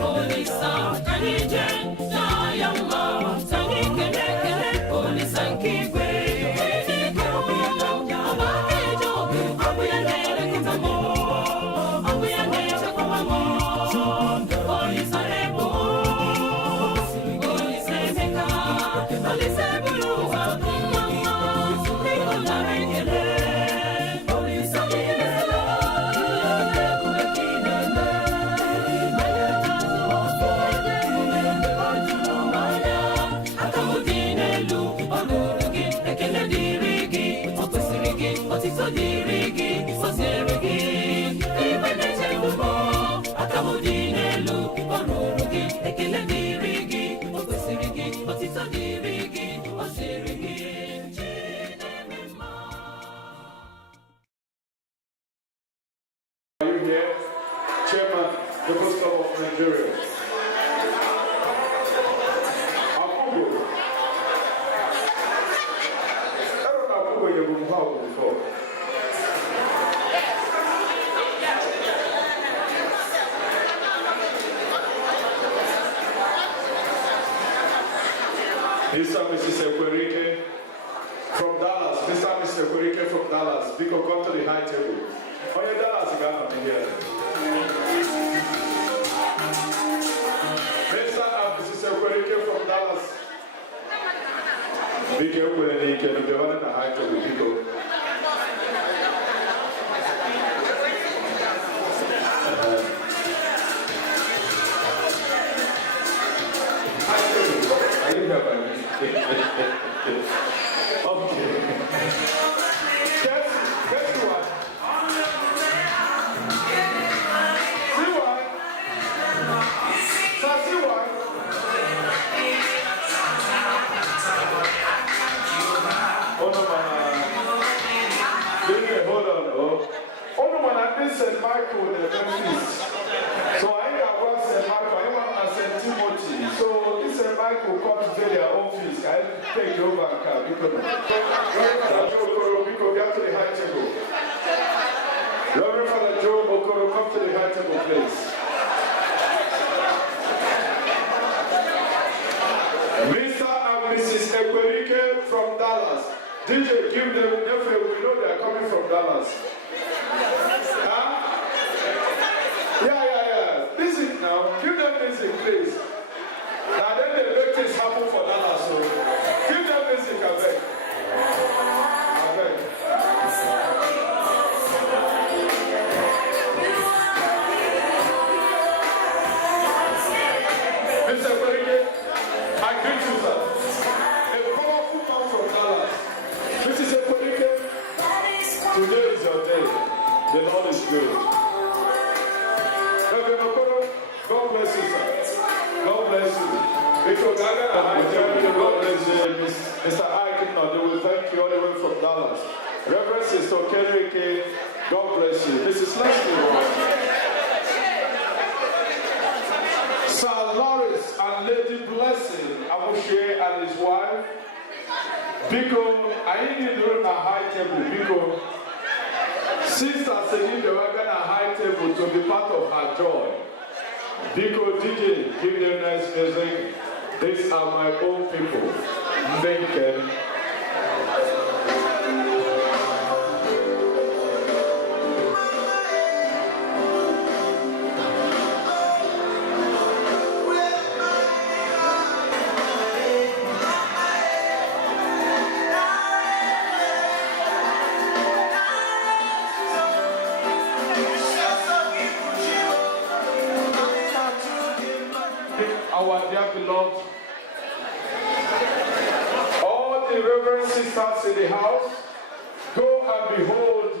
Olisa, Mr. and Mrs. Ekwerike from Dallas. Mr. and Mrs. Ekwerike from Dallas. Because come to the high table. Oh, yeah, Dallas, you got nothing here. Mr. and Mrs. Ekwerike from Dallas. Because Ekwerike, the one at the high table, because. I didn't have any. Okay. Guess what? See what? So see what? Oh no, man. Hold on. Oh no, man. I did St. Michael in Memphis. So I got one St. Michael. I want St. Timothy. So this St. Michael come to pay their own fees. I take over and come. Because come to the high table. Reverend Father Joe Okoro, come to the high table, please. Mr. and Mrs. Ekwerike from Dallas. DJ, give them nephew. We know they are coming from Dallas. Huh? Yeah. Listen now. Give them music, please. Now then the make things happen for Dallas. So give them music, I beg. Mr. Ekwerike, I greet you, sir. A powerful man from Dallas. Mrs. Ekwerike, today is your day. The Lord is good. Reverend Okoro, God bless you, sir. God bless you. Because God bless you. Mr. Aiken, they will thank you all the way from Dallas. Reverend Sister Kenrike, God bless you. Mrs. Leslie, Sir Lawrence and Lady Blessing Amushe and his wife. Because I need to run a high table. Because Sister Celine the wagon a high table to be part of her joy. Because DJ, give them nice music. These are my own people. Thank you. Our dear beloved, all the reverend sisters in the house, go and behold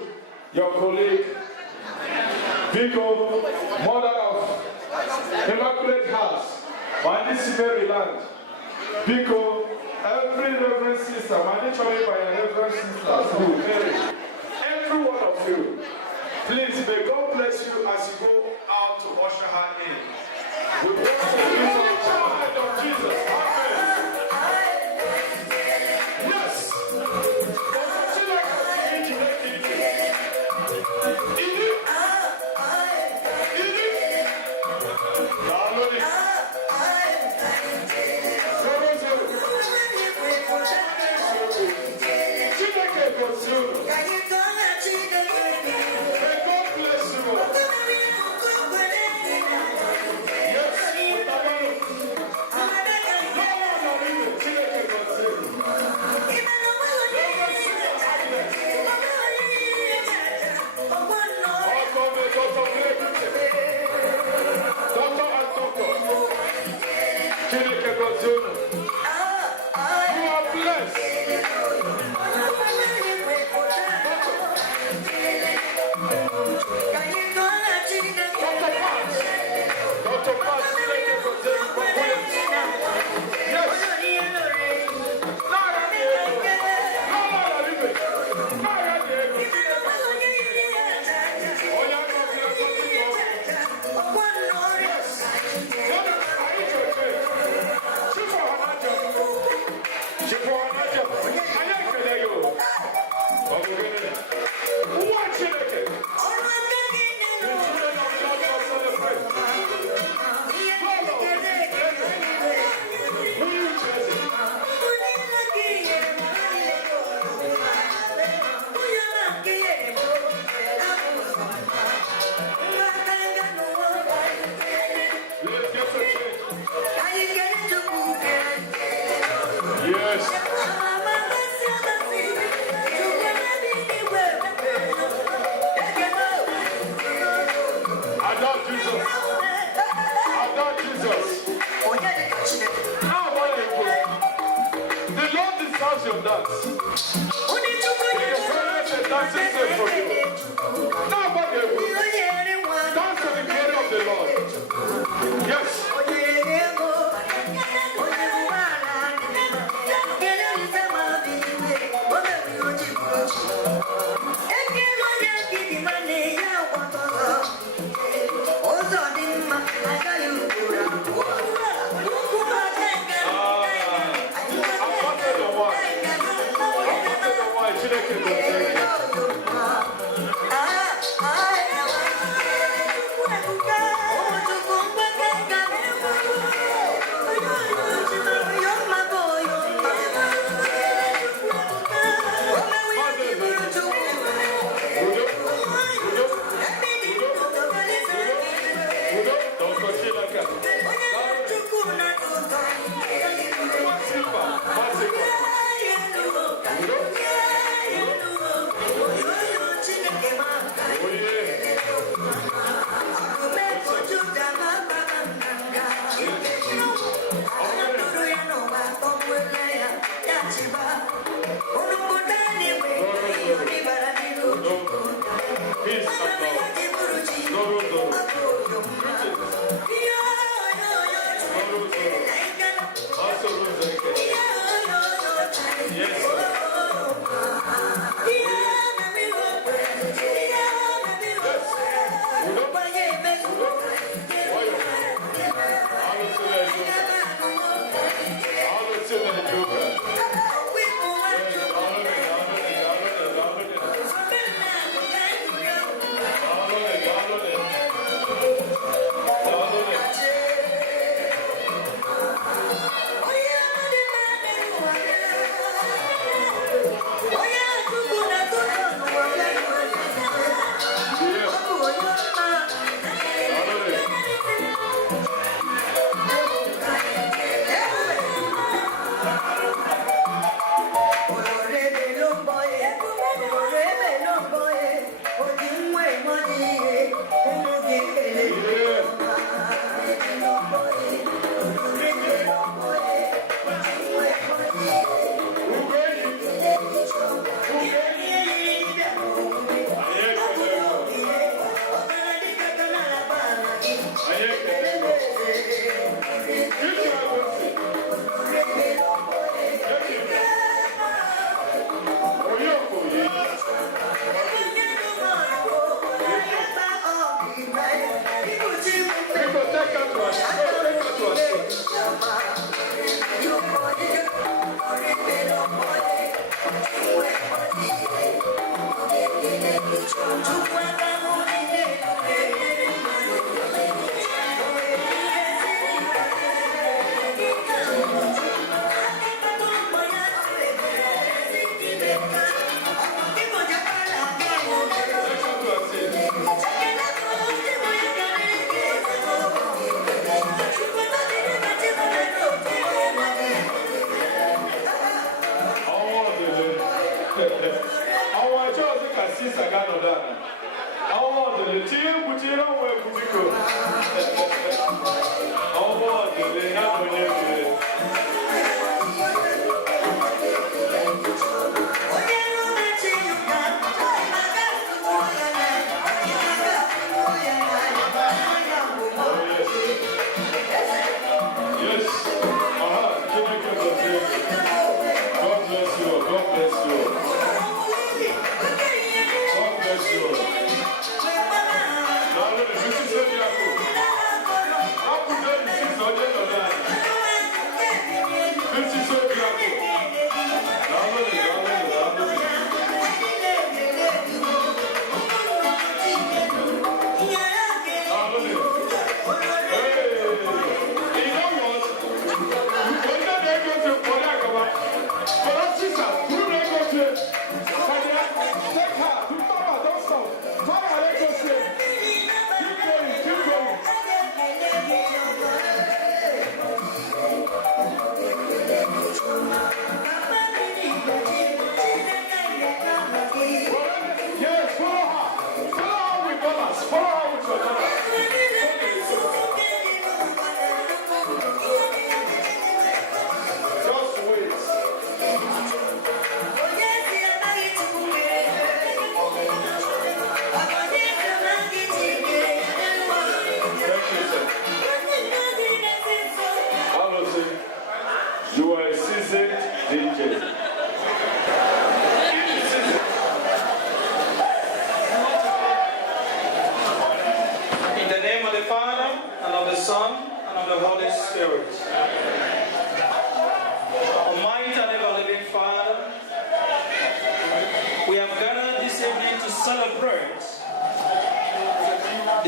your colleague, Vico, mother of Immaculate House, Mandisi Maryland. Vico, every reverend sister, mandatory by your reverend sisters who marry, every one of you, please may God bless you as you go out to usher her in. We want to use the child of Jesus. Amen. Yes. God bless you.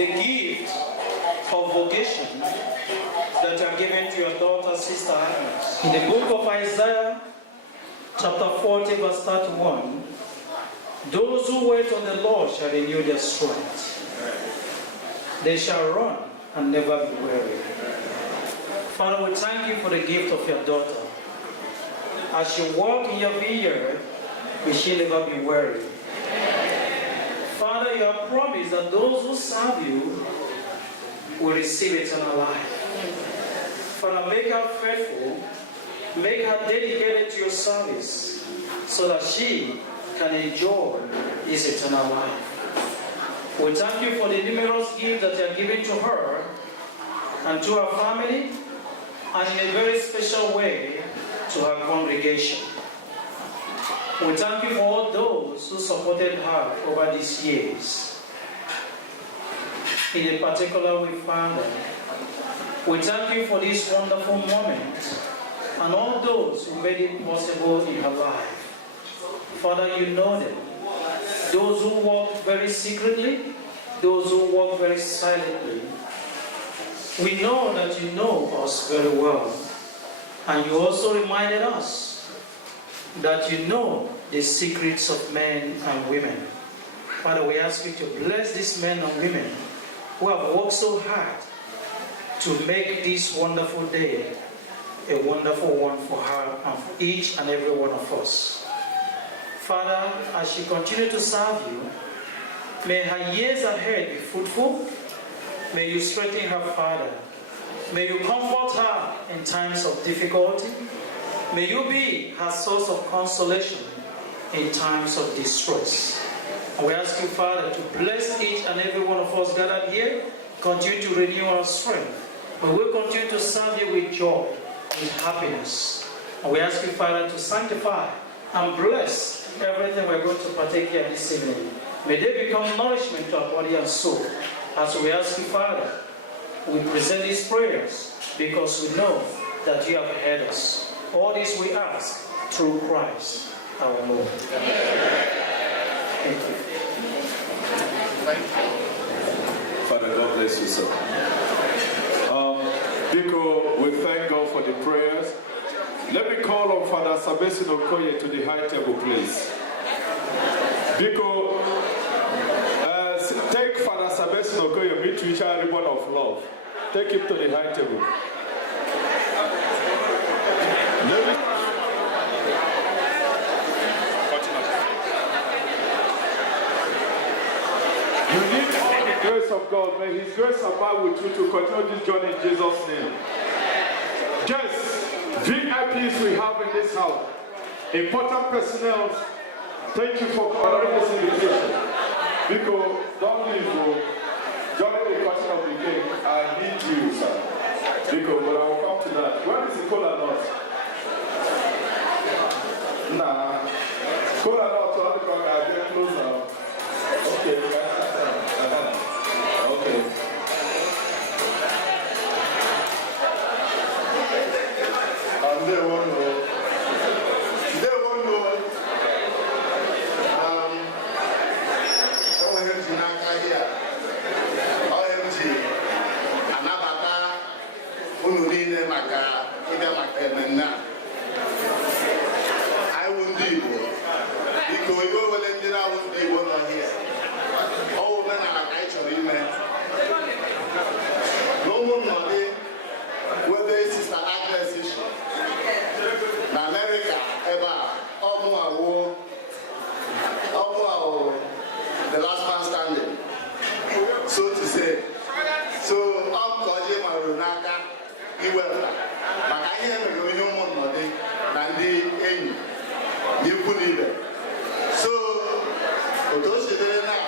the gift of vocation that are given to your daughter, Sister Agnes. In the book of Isaiah, chapter 40, verse 31, those who wait on the Lord shall renew their strength. They shall run and never be weary. Father, we thank you for the gift of your daughter. As she walk in your vineyard, may she never be weary. Father, you have promised that those who serve you will receive eternal life. Father, make her faithful, make her dedicated to your service, so that she can enjoy this eternal life. We thank you for the numerous gifts that you are giving to her and to her family, and in a very special way to her congregation. We thank you for all those who supported her over these years. In a particular way, Father, we thank you for this wonderful moment and all those who made it possible in her life. Father, you know them. Those who walk very secretly, those who walk very silently. We know that you know us very well. And you also reminded us that you know the secrets of men and women. Father, we ask you to bless these men and women who have worked so hard to make this wonderful day a wonderful one for her and for each and every one of us. Father, as she continues to serve you, may her years ahead be fruitful. May you strengthen her, Father. May you comfort her in times of difficulty. May you be her source of consolation in times of distress. And we ask you, Father, to bless each and every one of us gathered here. Continue to renew our strength. May we continue to serve you with joy, with happiness. And we ask you, Father, to sanctify and bless everything we're going to partake here this evening. May they become nourishment to our body and soul. As we ask you, Father, we present these prayers because we know that you have heard us. All this we ask through Christ our Lord. Thank you. Father, God bless you, sir. Biko, we thank God for the prayers. Let me call on Father Sabesin Okoye to the high table, please. Biko, take Father Sabesin Okoye, meet each other, ribbon of love. Take him to the high table. You need the grace of God. May His grace abide with you to continue this journey in Jesus' name. Just VIPs we have in this house, important personnel. Thank you for honoring this invitation. Because don't leave, bro. Johnny the question of the game. I need you, sir. Because but I will come to that. Where is the cola nut? Nah. Cola nut, so I'll get closer. Okay, okay. And they won't know. They won't know. OMG Naka here. OMG. Anabata. Unurine Maka. Ida Maka Mena. I won't do. Because you will end it out with the one on here. Oh, then I actually met. No more money. Whether it's Sister Agnes issue. In America, ever. The last man standing. So to say. So, I'm calling my Runaka. He will. But I hear no more money than the end. You could even. So, for those who didn't know,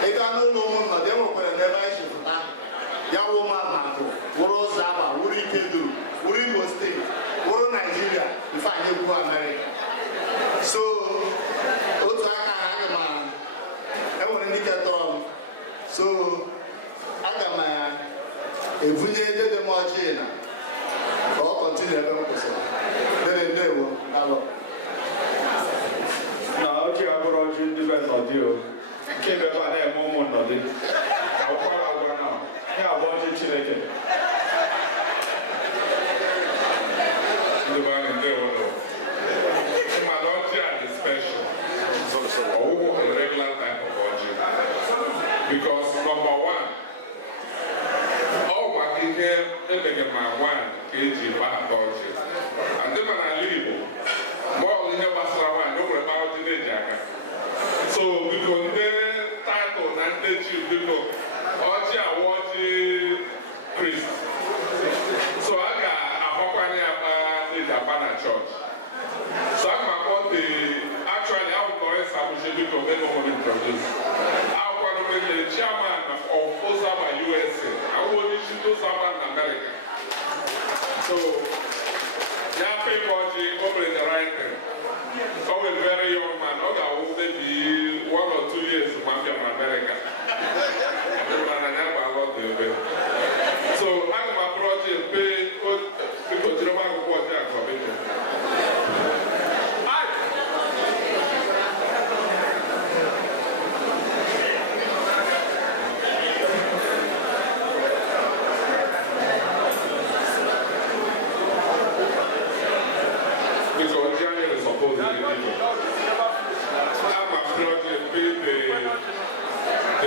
they got no more, they were never issued. Yawoma Mato, Woro Zaba, Wuri Kedu, Wuri State, Woro Nigeria, if I go America. So, Otaka Hagaman, I want to indicate on. So, Agama, if we need the Margina, or continue the episode, then they will. Now, okay, I'm going to depend on you. Keep it by that moment, not it. I'll call out now. Yeah, I want you to make it. The man in there will know. My Lord, is special. Oh, a regular type of orgy. Because number one, all my here, they make my 1 kg back orgy. And then when I leave, more than the Basra, no about the Jacket. So, because the title and the chief, because orgy, I want priest. So I got a company at the Japan church. So I'm about the actually I will go and establish it because they don't want to introduce. I'm going to be the chairman of Osama USA. I will be to Osama in America. So yeah, people over the right thing. So a very young man, I will be 1 or 2 years in America. So I'm a project pay because you don't have a quarter for me. Because January is supposed to be I'm a project pay the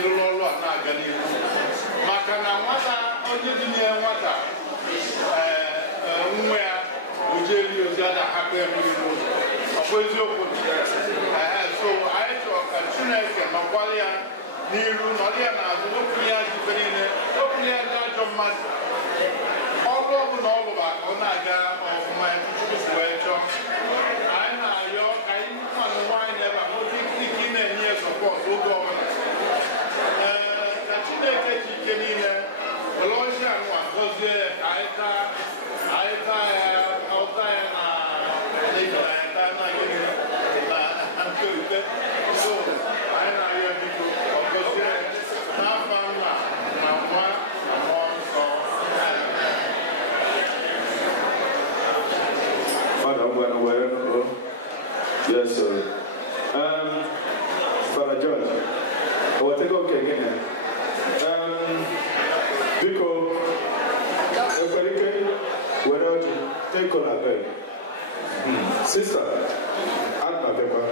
jiri n'ọrụ a na-aga n'ihu maka na nwata onye dị nye nwata nwa ya ojeri ozi a na-ahapụ ya mmiri n'ụzọ ọ bụ eziokwu so anyị chọrọ ka Chineke nọkwara ya n'iru nọrọ ya n'azụ wepụrụ ya jibe niile wepụrụ ya ndị ajọ mmadụ ọrụ ọbụla ọ lụrụ ka ọ na-aga ọfụma Chukwu wee chọọ anyị na-arịọ ka anyị mmanụ nwaanyị ebe a nwoke ike na-enye ya sọpọt oge ọbụla ka Chineke ji ike niile were ọchị anwa gọzie ya ka anyị taa ya ọta ya na anyị taa na gịnị na mkperite so anyị na-arịọ biko ọ gọzie ya n'afọ nna na nwa na mmụọ nsọ. Yes, sir. Father George, I will take okay again. Because without take on a bed. Sister, add my paper.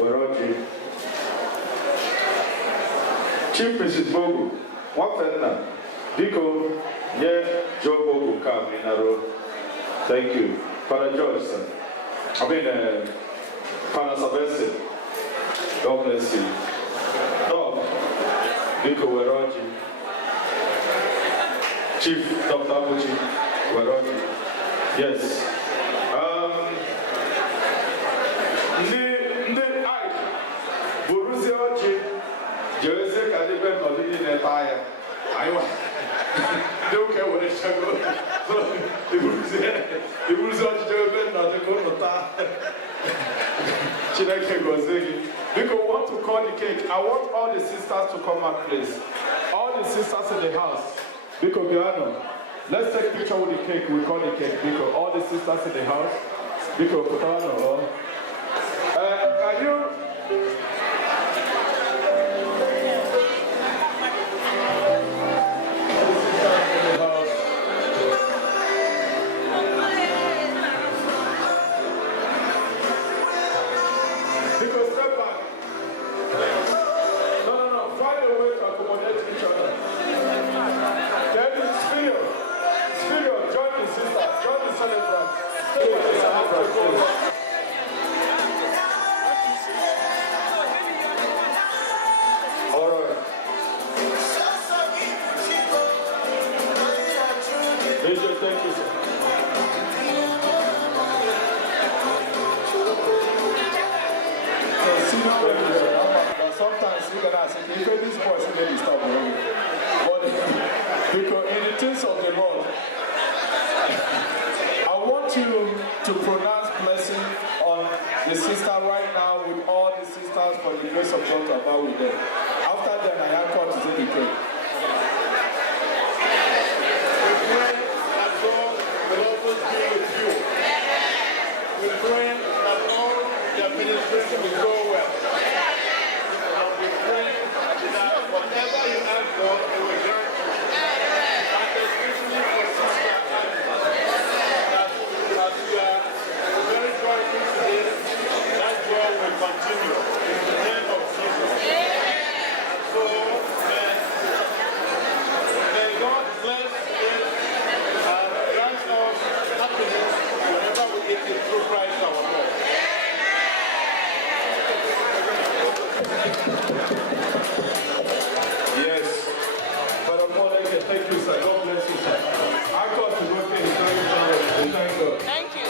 Without you. Chief Mrs. Bogu, one fellow. Because, yeah, Joe Bogu come in a row. Thank you. Father George, sir. Father Sebastian, God bless you. Dog, Nico Weroji, Chief Dr. Abuchi Weroji. Yes. Ndị Ike, Borussia Oji, Jose Kadibe Nodini Netaya. Aywa. They don't care what they shall go. So, the Borussia Oji Jose Nodini Chineke Gozegi. Because we want to cut the cake. I want all the sisters to come out, please. All the sisters in the house. Because Biano, let's take a picture with the cake. We cut the cake. Because all the sisters in the house. Because Potano. Can you? Sometimes you can ask, if this person may stop running. But because in the things of the Lord, I want you to pronounce blessing on the sister right now with all the sisters for the grace of God to abide with them. After that, I am called to take the cake. We pray that God will always be with you. We pray that all the administration will go well. We pray that whatever you ask God, He will grant you. And especially for Sister Annie, that as we are very joyful today, that joy will continue in the name of Jesus. So, may God bless you and grant us happiness whenever we eat it through Christ our Lord. Yes. Father Moleke, thank you, sir. God bless you, sir. Our God is working. Thank God. Thank you.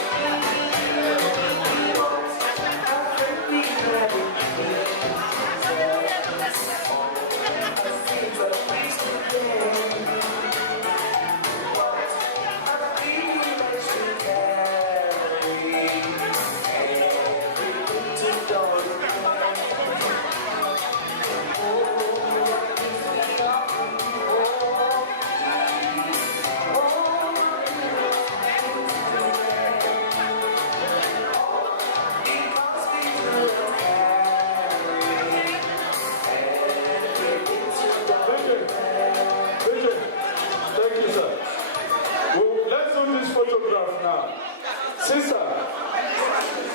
Sister,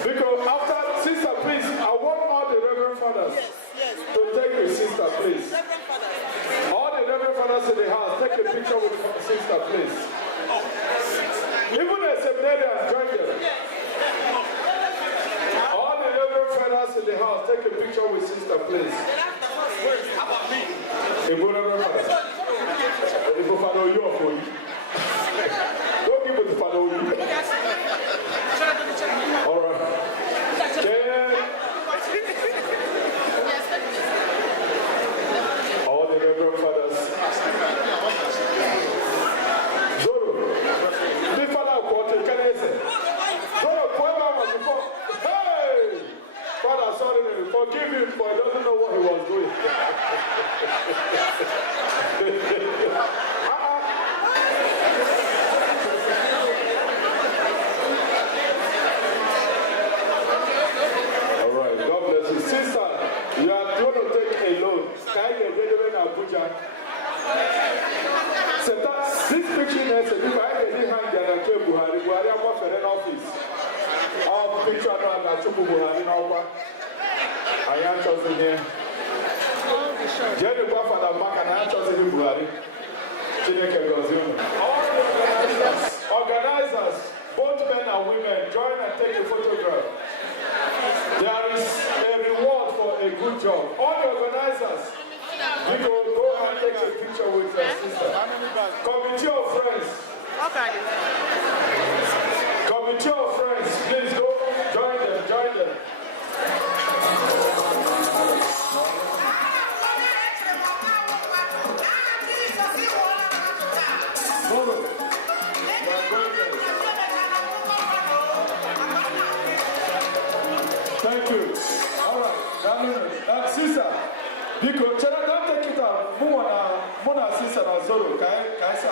because after, sister, please, I want all the reverend fathers to take your sister. sister, please. All the Reverend Fathers in the house, take a picture with sister, please. Even the seminarians, join them. All the Reverend Fathers in the house, take a picture with sister, please. Ibu Reverend Father. Ibu Father, you are for you. Don't give it to Father. All right. All the Reverend Fathers. Zoro. The Father quoted, can I say? Zoro, whoever was before. Hey! Father, sorry, forgive him for he doesn't know what he was doing. All right, God bless you. Sister, you are going to take a loan. Can I get in Abuja? This picture is a bit I get in hand and Buhari. Buhari, I'm off in an office. All picture and Chubu Buhari now. I am chosen here. Jerry Buff and Mark and I am chosen in Buhari. Organizers, both men and women, join and take a photograph. There is a reward for a good job. All the organizers, you can go and take a picture with your sister. Committee of friends. Okay. Committee of friends, please go join them, join them. Thank you. All right. Sister, because don't take it out. Mona sister and Zoro. Can I say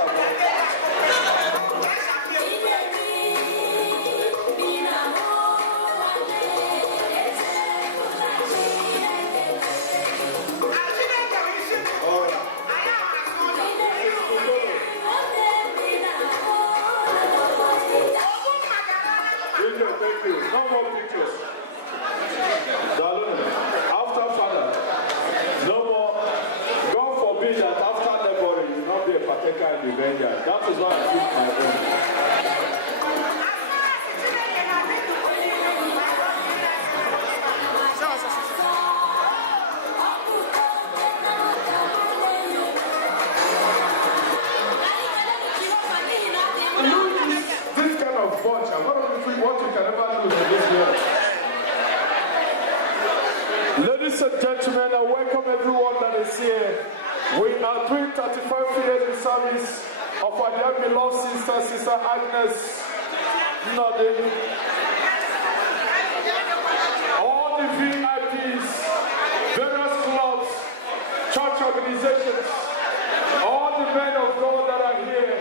Thank you. No more pictures. Darling, after Father, no more. God forbid that after laboring, you will not be a partaker in the vineyard. That is why I keep my own. This kind of bunch, I'm not only free what you can never do in this world. Ladies and gentlemen, I welcome everyone that is here. We are doing 35 years in service of our dear beloved sister, Sister Agnes Nodin. All the VIPs, various clubs, church organizations, all the men of God that are here,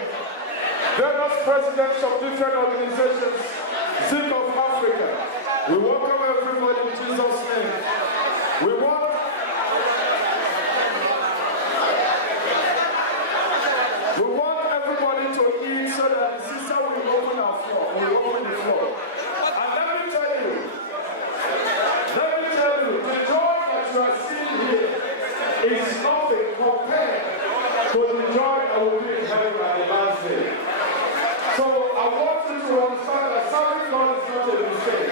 various presidents of different organizations, Zik of Africa. We welcome everybody in Jesus' name. We want everybody to eat so that the sister will open our floor. Will open the floor. And let me tell you, the joy that you are seeing here is nothing compared to the joy that will be in heaven at the last day. So I want you to understand that serving God is not a mistake.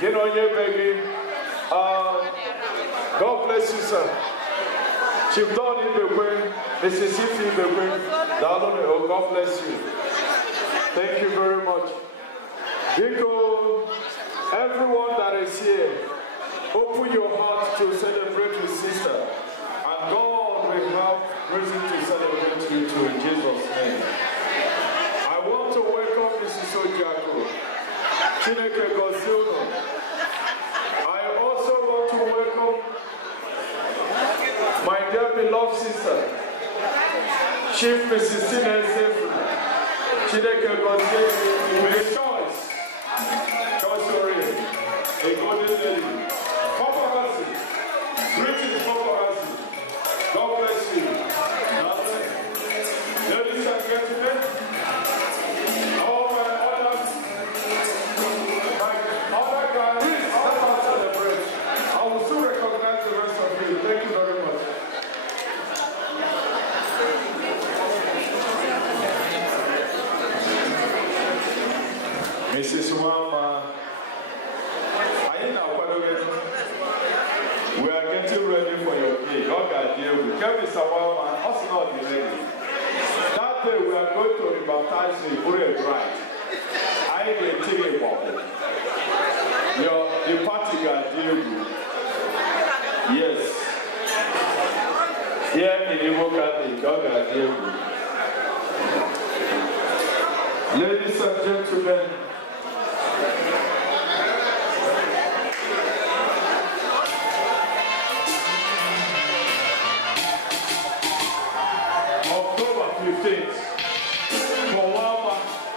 You know, you're begging. God bless you, sir. Chief Don Ibekwe, Mississippi Ibekwe, oh, God bless you. Thank you very much. Because everyone that is here, open your heart to celebrate with sister. And God will have reason to celebrate you too in Jesus' name. I want to welcome Mrs. Ojako, Chineke Gosilno. I also want to welcome my dear beloved sister, Chief Mrs. Sine Sefu, Chineke Gosilno, with a choice. A golden lady. Paparazzi. British paparazzi. God bless you. Ladies and gentlemen, all my others, my other guys, let us celebrate. I will soon recognize the rest of you. Thank you very much. Mrs. Wama. We are getting ready for your cake. God got deal with Kevin Sawama and us not be ready. That day we are going to rebaptize the Ure bride. I ain't getting a bubble. The party got deal with. Yes. Here in Igbo Catholic, God got deal with. Ladies and gentlemen,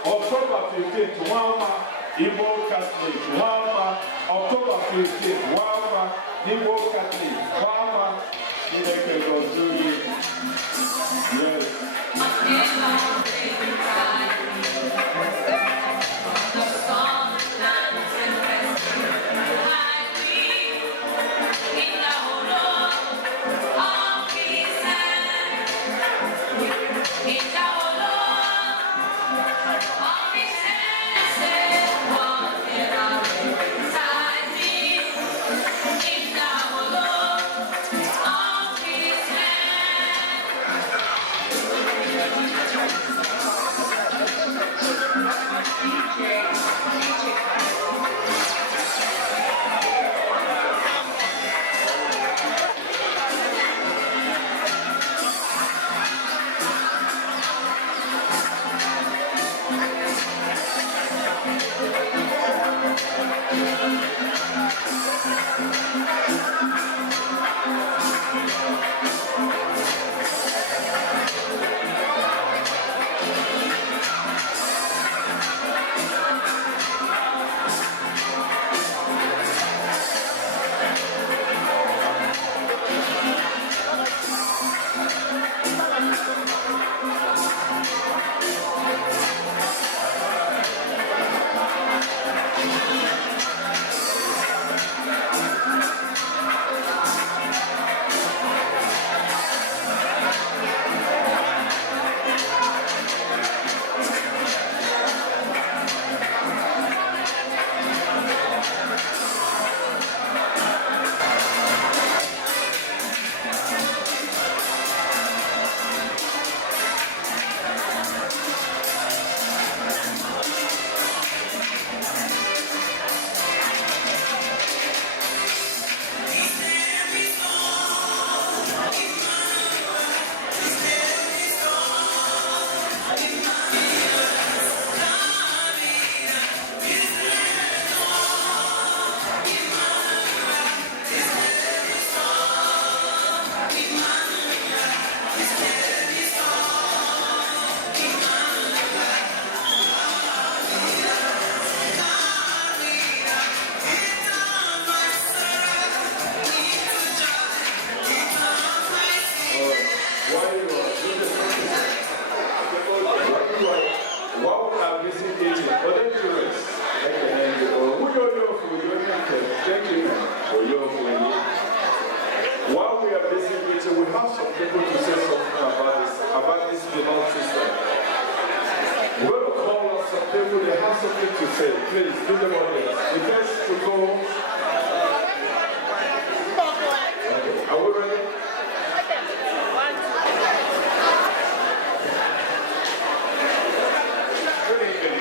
October 15th, Wama, Igbo Catholic, Wama, October 15th, Wama, Igbo Catholic, Wama, Chineke Gozuli. Yes. While we are busy meeting, we have some people to say something about this beloved sister. We're going to call us people, they have something to say. Please, give them audience. The first to go. Are we ready? Good evening.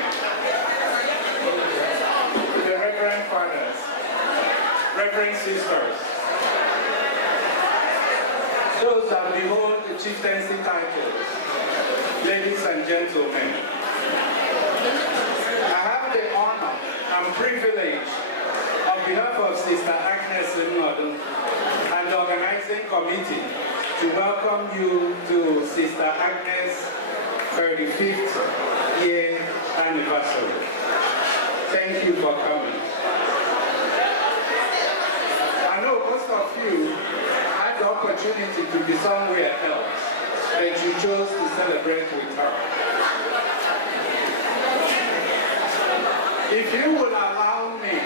The Reverend Fathers, Reverend Sisters, those that behold the chieftaincy titles, ladies and gentlemen, I have the honor and privilege on behalf of Sister Agnes Nodun and the organizing committee to welcome you to Sister Agnes' 35th year anniversary. Thank you for coming. I know most of you had the opportunity to be somewhere else, but you chose to celebrate with her. If you will allow me,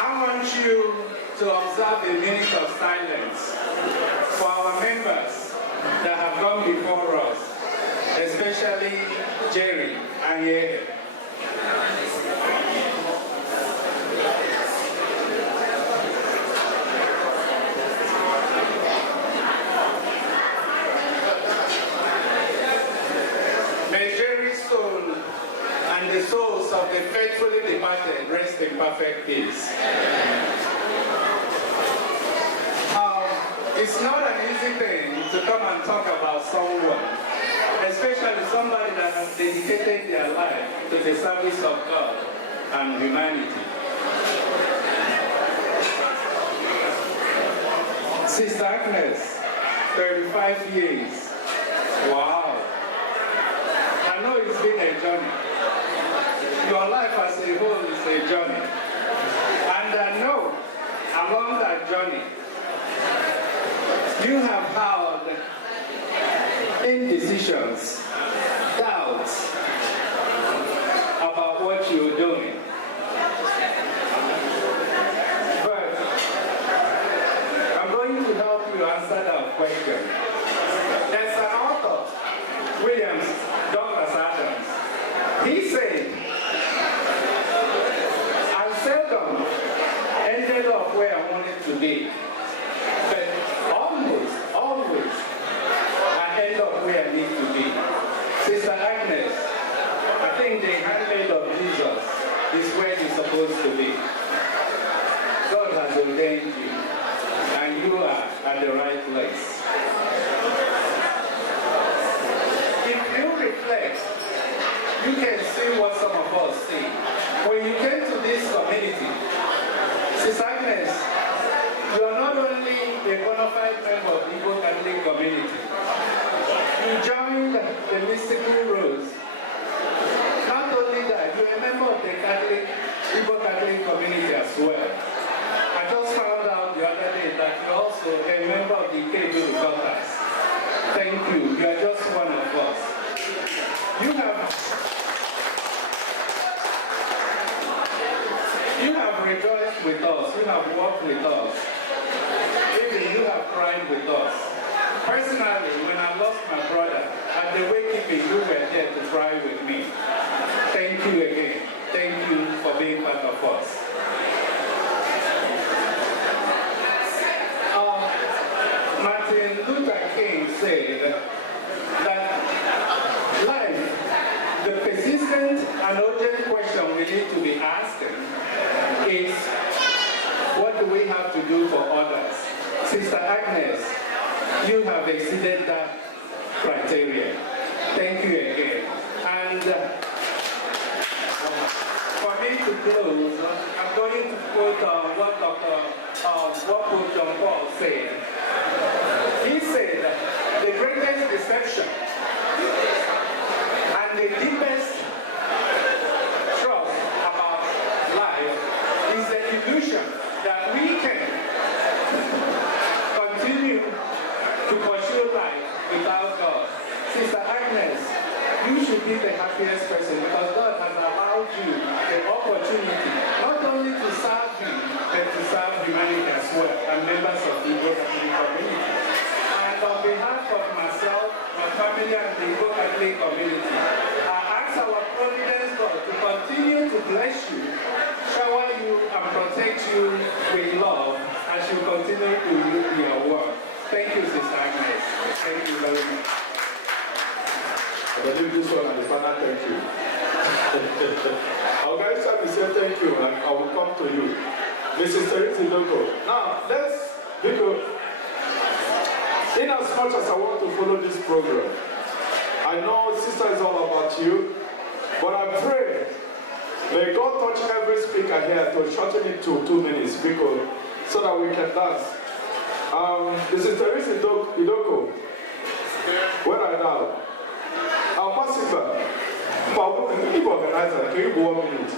I want you to observe a minute of silence for our members that have gone before us, especially Jerry and Yehe. May Jerry's soul and the souls of the faithfully departed rest in perfect peace. It's not an easy thing to come and talk about someone, especially somebody that has dedicated their life to the service of God and humanity. Sister Agnes, 35 years. Wow. I know it's been a journey. Your life as a whole is a journey. And I know along that journey, you have had indecisions, doubts about what you're doing. But I'm going to help you answer that question. There's an author, Douglas Adams. He said, I seldom ended up where I wanted to be. But always, I end up where I need to be. Sister Agnes, I think the handmaid of Jesus is where you're supposed to be. God has ordained you, and you are at the right place. If you reflect, you can see what some of us see. When you came to this community, Sister Agnes, you are not only a bona fide member of the Igbo Catholic community, you joined the mystical rose. Not only that, you're a member of the Igbo Catholic community as well. I just found out the other day that you're also a member of the Ikeju Caucus. Thank you. You are just one of us. You have rejoiced with us. You have walked with us. Even you have cried with us. Personally, when I lost my brother, at the wakekeeping, you were there to cry with me. Thank you again. Thank you for being part of us. Martin Luther King said that life, the persistent and urgent question we need to be asking is, what do we have to do for others? Sister Agnes, you have exceeded that criteria. Thank you again. And for me to close, I'm going to quote what Pope John Paul said. He said, the greatest deception and the deepest trust about life is the illusion that we can continue to pursue life without God. Sister Agnes, you should be the happiest person because God has allowed you the opportunity not only to serve you, but to serve humanity as well and members of the Igbo Catholic community. And on behalf of myself, my family, and the Igbo Catholic community, I ask our Sister Agnes. Thank you very much. I believe this one is final thank you. Our guys have to say thank you and I will come to you. Mrs. Teresa Loco. Now, because in as much as I want to follow this program, I know sister is all about you, but I pray, may God touch every speaker here to shorten it to 2 minutes because so that we can dance. Mrs. Teresa Idoko, where are you now? I'm Masiba. If organizer, can you go 1 minute?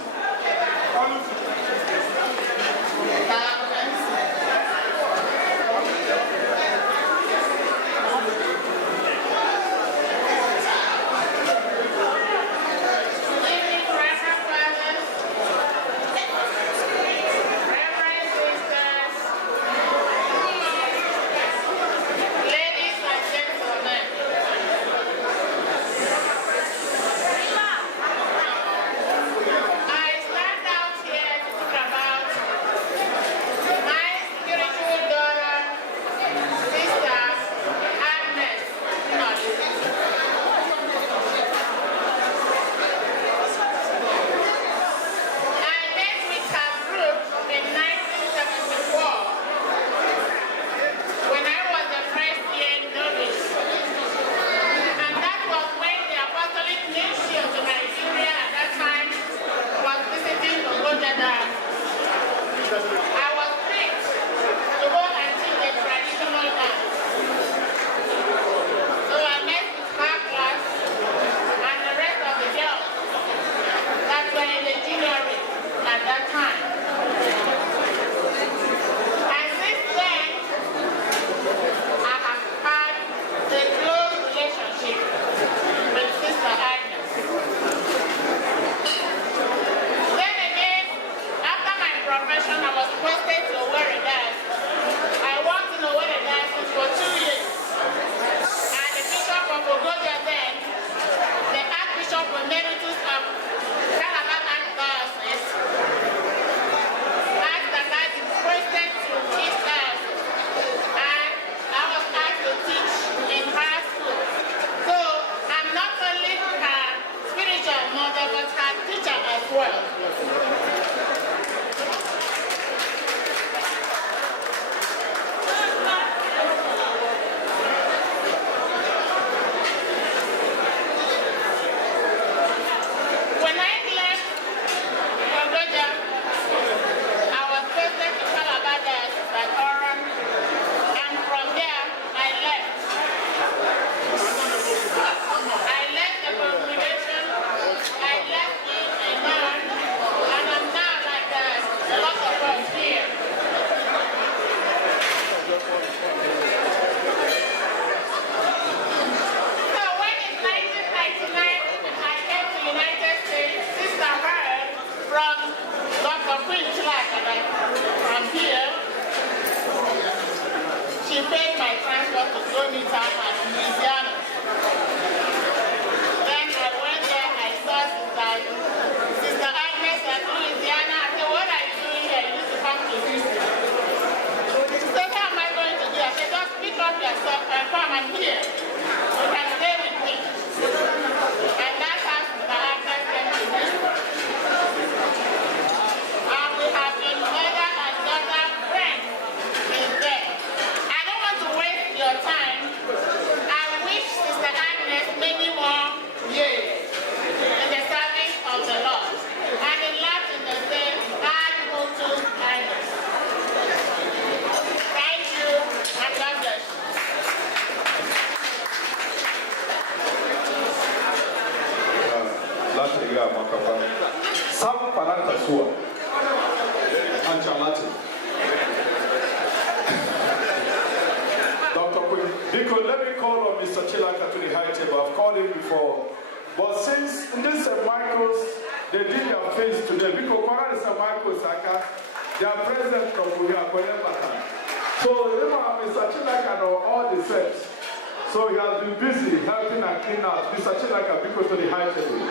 So he has been busy helping and cleaning out. Mr. Chilaka, because to the high table.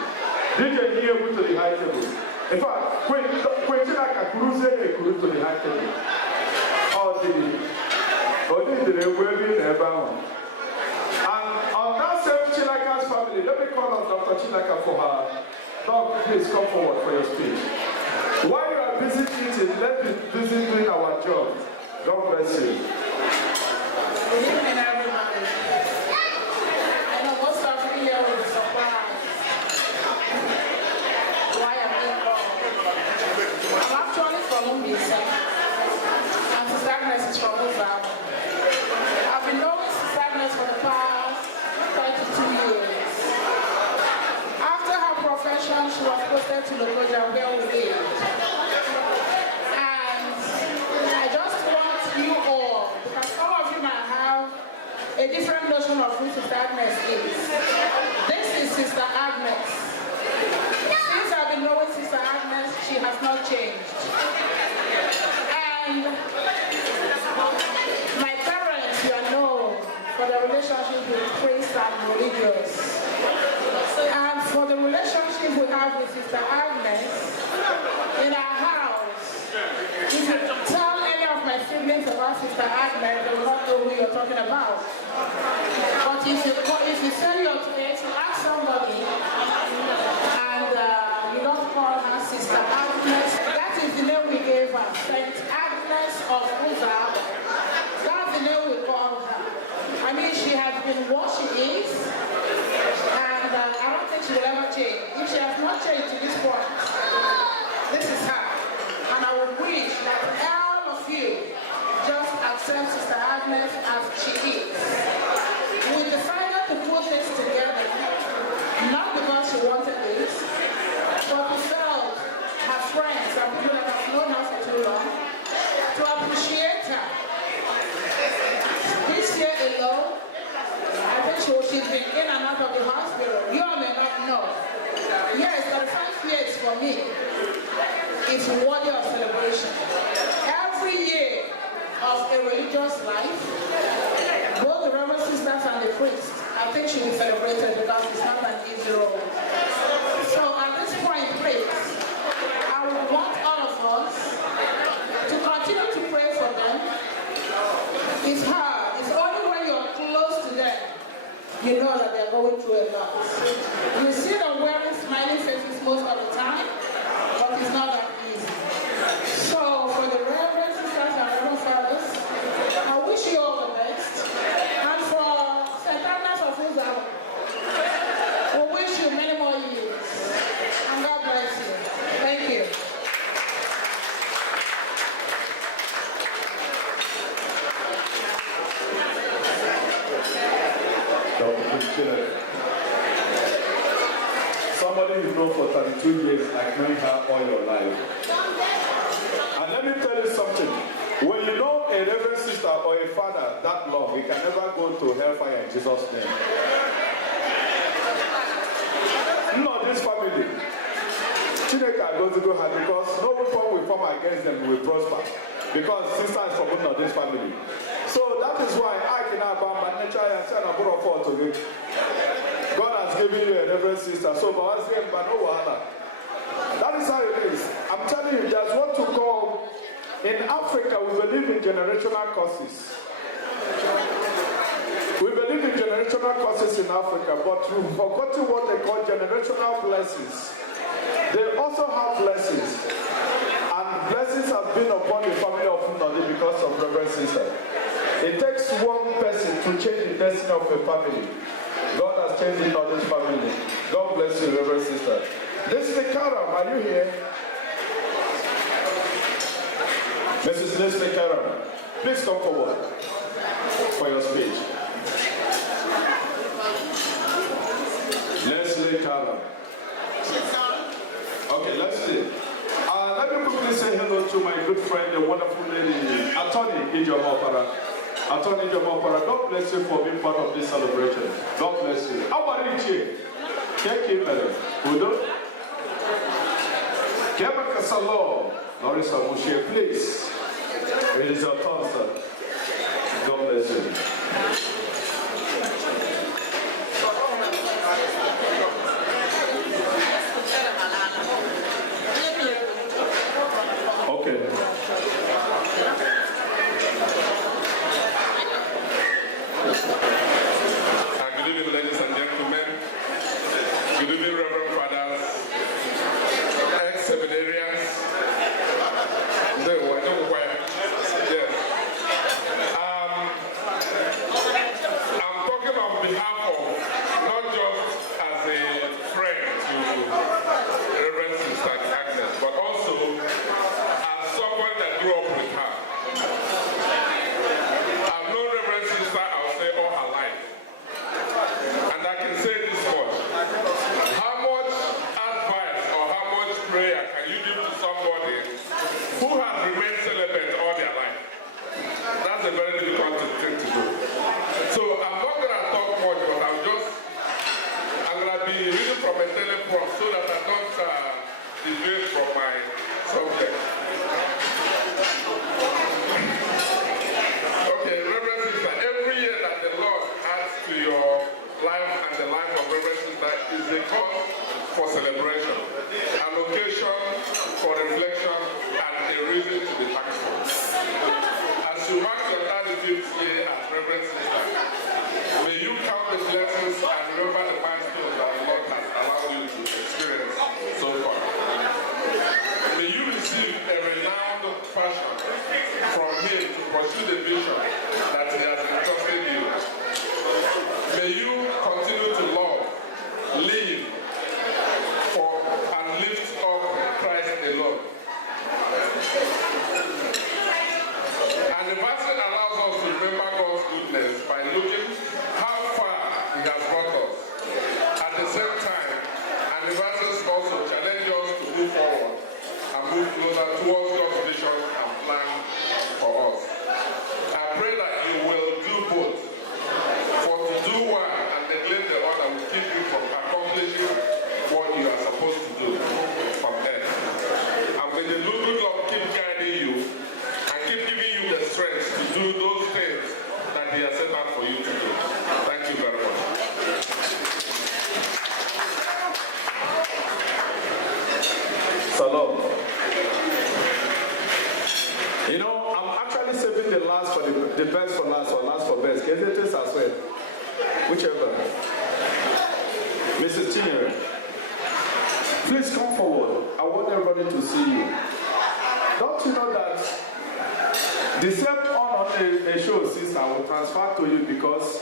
DJ here to the high table. In fact, when Chilaka cruise to the high table. All the And on that same Chinaka's family, let me call on Dr. Chinaka for her. Doc, please come forward for your speech. While you are busy eating, let's be busy doing our job. God bless you. Good evening, everybody. I know most of you here will be surprised why I'm being called. I'm actually from Umbisa, and Sister Agnes is from Uzab. I've been knowing Sister Agnes for the past 32 years. After her profession, she was posted to Lokoja where we live. A different notion of who Sister Agnes is. This is Sister Agnes. Since I've been knowing Sister Agnes, she has not changed. And my parents were known for the relationship with priest and religious. And for the relationship we have with Sister Agnes in our house, if you tell any of my siblings about Sister Agnes, they will not know who you're talking about. But if you say you're to ask somebody and you don't call her Sister Agnes, that is the name we gave her, Saint Agnes of Uzab. That's the name we call her. I mean, she has been what she is, and I don't think she will ever change. If she has not changed to this point, this is her. And I would wish that all of you just accept Sister Agnes as she is. We decided to put this together, not because she wanted this, but we felt her friends and people that have known her for too long to appreciate her. This year alone, I think she's been in and out of the hospital. You all may not know. Yes, 35 years for me is worthy of celebration. Every year of a religious life, both the Reverend Sisters and the priest, I think should be celebrated because it's not an easy role. So at this point, please, I would want all of us to continue to pray for them. It's hard. It's only when you're close to them you know that they're going through a lot. You see them wearing smiling faces most of the time, but it's not that easy. So for the Reverend Sisters and Reverend Fathers, I wish you all the best. And for St. Agnes of Uzab, we wish you many more years. And God bless you. Thank you. Somebody you've known for 32 years, like knowing her all your life. And let me tell you something. When you know a reverend sister or a father that long, you can never go to hellfire in Jesus' name. Not this family. Chineke goes to go hard because no weapon will form against them will prosper. Because sister is from not this family. So that is why I cannot bound my nature and say I'm going to fall to him. God has given you a reverend sister. So but I say, but no wahala. That is how it is. I'm telling you, there's what to call, in Africa, we believe in generational curses. We believe in generational curses in Africa, but we've forgotten what they call generational blessings. They also have blessings. And blessings have been upon the family of Nnadi because of Reverend Sister. It takes one person to change the destiny of a family. God has changed Nnadi's family. God bless you, Reverend Sister. Leslie Karam, are you here? Mrs. Leslie Karam, please come forward for your speech. Leslie Karam. Okay, let's see. Let me quickly say hello to my good friend, the wonderful lady, Attorney Ijeoma Opara. Attorney Ijeoma Opara, God bless you for being part of this celebration. God bless you. How about you? Take it, Udo. Kevin Kasalo, Norris Amushe, please. It is your turn, sir. God bless you. Okay. one so that I don't deviate from my subject. Okay, Reverend Sister, every year that the Lord adds to your life and the life of Reverend Sister is a cause for celebration, an occasion for reflection, and a reason to be thankful. As you mark your 35th year as Reverend Sister, may you count the blessings and remember the milestones that the Lord has allowed you to experience so far. May you receive a renowned passion from Him to pursue the vision that He has entrusted you. May you continue to love, live for, and lift up Christ alone. Anniversary allows us to remember God's goodness by looking how far He has brought us. At the same time, anniversaries also challenge us to move forward and move closer towards God's vision and plan for us. I pray that you will do both, for to do one and neglect the other will keep you from accomplishing what you are supposed to do from earth. And may the good Lord keep guiding you and keep giving you the strength to do those things that He has set out for you to do. Thank you very much. Salam. You know, I'm actually saving the last for the best for last or last for best. Can you as well? Whichever. Mrs. Chinyere, please come forward. I want everybody to see you. Don't you know that the same honor they show sister will transfer to you because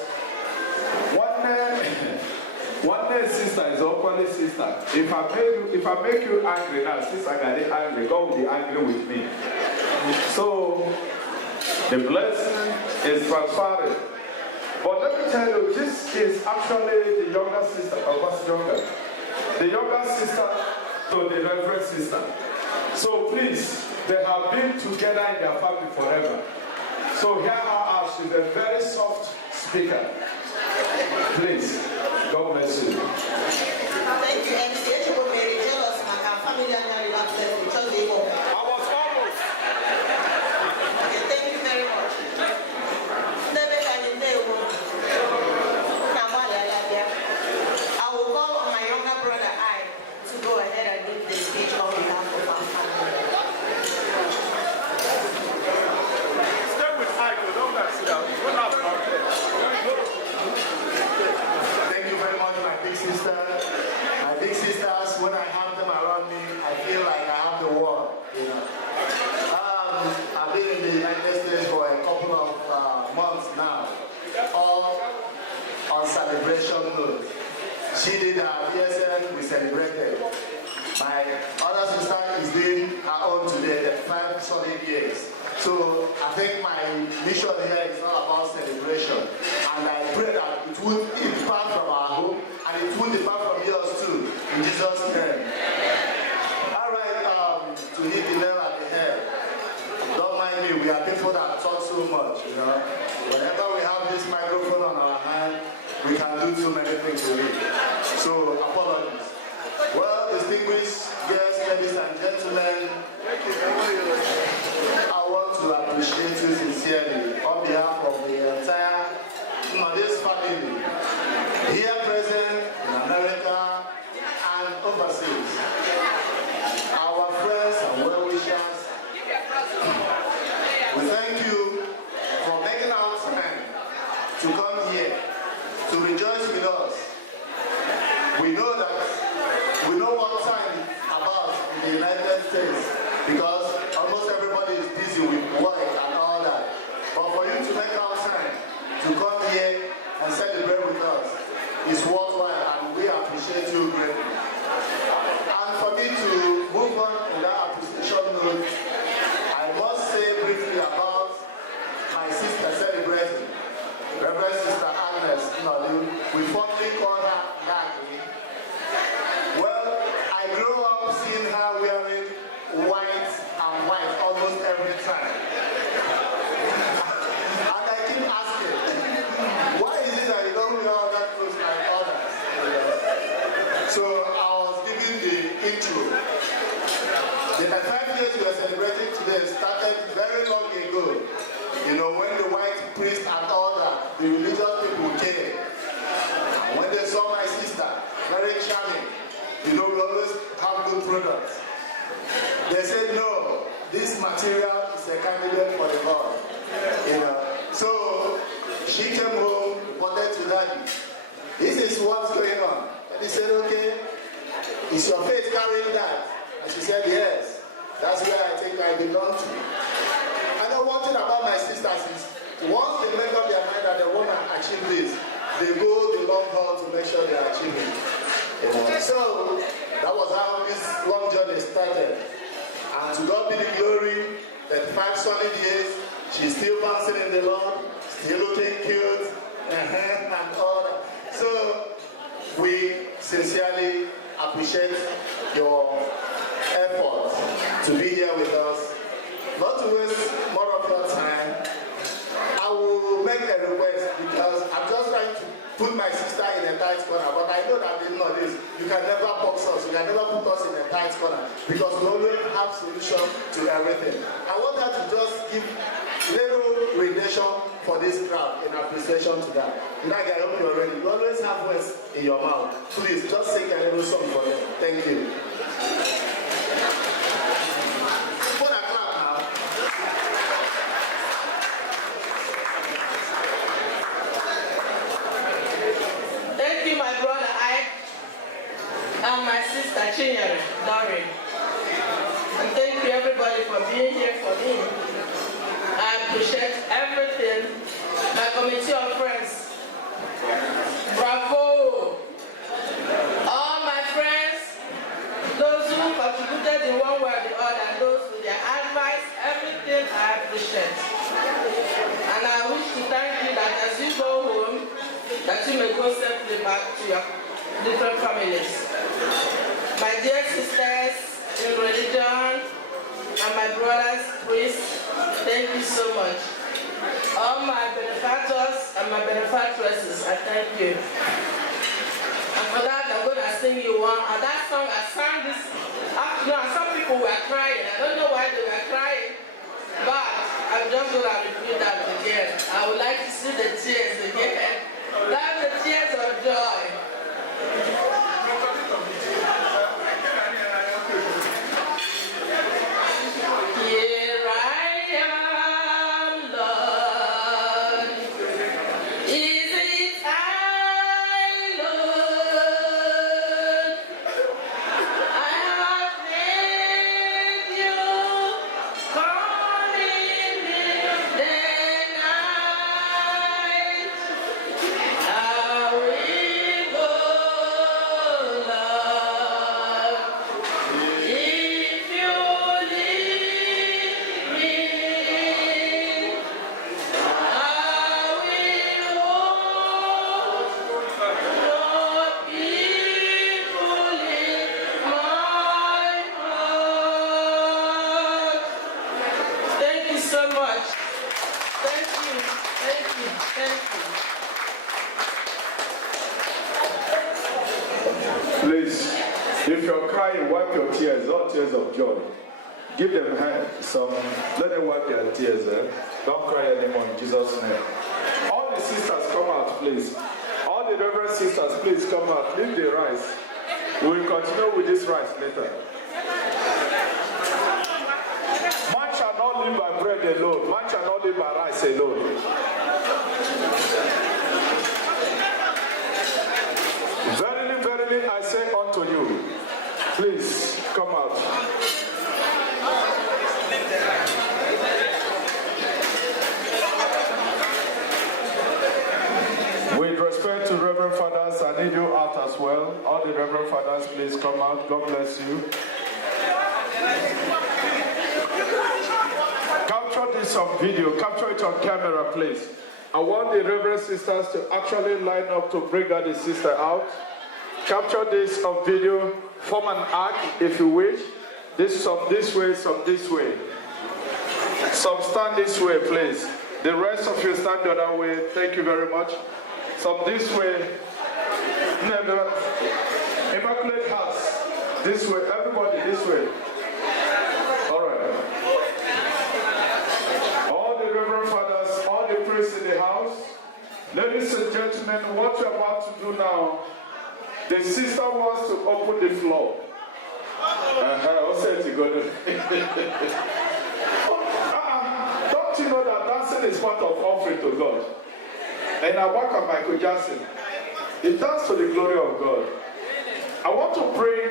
one day sister is equally sister. If I make you angry now, sister get angry, God will be angry with me. So the blessing is transferred. But let me tell you, this is actually the younger sister, or what's younger? The younger sister to the reverend sister. So please, they have been together in their family forever. So here her out, she's a very soft speaker. Please, God bless you. Thank you, MC. Everybody may be jealous, my family and I relax because they go. I was almost. Okay, thank you very much. I will call on my younger brother, I, to go ahead and give the speech on behalf of our family. Stay with Michael, don't sit down. We're not about it. Thank you very much, my big sister. My big sisters, when I have them around me, I feel like I have the world. You know? I've been in the United States for a couple of months now, all on celebration mode. She did her PSN, we celebrated. My other sister is doing her own today, 5 solid years. So I think my mission here is all about celebration. And I pray that it will depart from our home and it will depart from yours too, in Jesus' name. All right, to hit the nail at the head. Don't mind me, we are people that talk so much, you know. Whenever we have this microphone on our hand, we can do so many things with it. So, apologies. Well, distinguished guests, ladies and gentlemen, I want to appreciate you sincerely on behalf of the entire this family here present in America and overseas. Our friends and well-wishers, we thank you for making our time to come here to rejoice with us. We know what time is about in the United States because almost everybody is busy with work and all that. But for you to make our time to come here and celebrate with us is worthwhile, and we appreciate you greatly. And for me to move on in that appreciation note, I must say briefly about my sister celebrating, Reverend Sister Agnes Nolu. We fondly call her Nagi. Well, I grew up seeing her wearing white and white almost every time. And I keep asking, why is it that you don't wear all that clothes like others? true. The 5 years we are celebrating today started very long ago. You know, when the white priest and all that, the religious people came. And when they saw my sister, very charming, you know, we always have good products. They said, no, this material is a candidate for the Lord. You know, so she came home, reported to daddy. This is what's going on. And he said, okay, is your faith carrying that? And she said, yes. That's where I think I belong to. And then one thing about my sisters is, once they make up their mind that they want to achieve this, they go the long haul to make sure they achieve it. You know? So that was how this long journey started. And to God be the glory, 35 solid years, she's still bouncing in the Lord, still looking cute, and all that. So we sincerely appreciate your effort to be here with us. Not to waste more of your time, I will make a request because I'm just trying to put my sister in a tight corner, but I know that in this, you can never box us, you can never put us in a tight corner because we always have solution to everything. I want her to just give little rendition for this crowd in appreciation to that. Naga, I hope you're ready. You always have words in your mouth. Please, just sing a little song for them. Thank you. And my sister Chinyere, Doreen. And thank you everybody for being here for me. I appreciate everything. My committee of friends. Bravo! All my friends, those who contributed in one way or the other, those with their advice, everything I appreciate. And I wish to thank you that as you go home, that you may go safely back to your different families. My dear sisters in religion and my brothers, priests, thank you so much. All my benefactors and my benefactresses, I thank you. And for that, I'm going to sing you one. And that song, I sang this afternoon, and some people were crying. I don't know why they were crying, but I'm just going to repeat that again. I would like to see the tears again. That's the tears of joy. Here I am, Lord. Is it I, Lord? I have made you come in the night. I will go, Lord. If you lead me, I will hold your people in my heart. Thank you so much. Thank you, thank you, thank you. Please, if you're crying, wipe your tears, not tears of joy. Give them some, let them wipe their tears. Don't cry anymore in Jesus' name. All the sisters, come out, please. All the reverend sisters, please come out. Leave the rice. We'll continue with this rice later. Man shall not live by bread alone. Man shall not live by rice alone. Verily, verily, I say unto you, please come out. With respect to Reverend Fathers, I need you out as well. All the Reverend Fathers, please come out. God bless you. Capture this on video. Capture it on camera, please. I want the Reverend Sisters to actually line up to bring out the sister out. Capture this on video. Form an arc if you wish. This some this way, some this way. Some stand this way, please. The rest of you stand the other way. Thank you very much. Some this way. Immaculate House. This way, everybody, this way. All right. All the Reverend Fathers, all the priests in the house, ladies and gentlemen, what you're about to do now, the sister wants to open the floor. Don't you know that dancing is part of offering to God? And I work on Michael Jackson. He danced to the glory of God. I want to pray.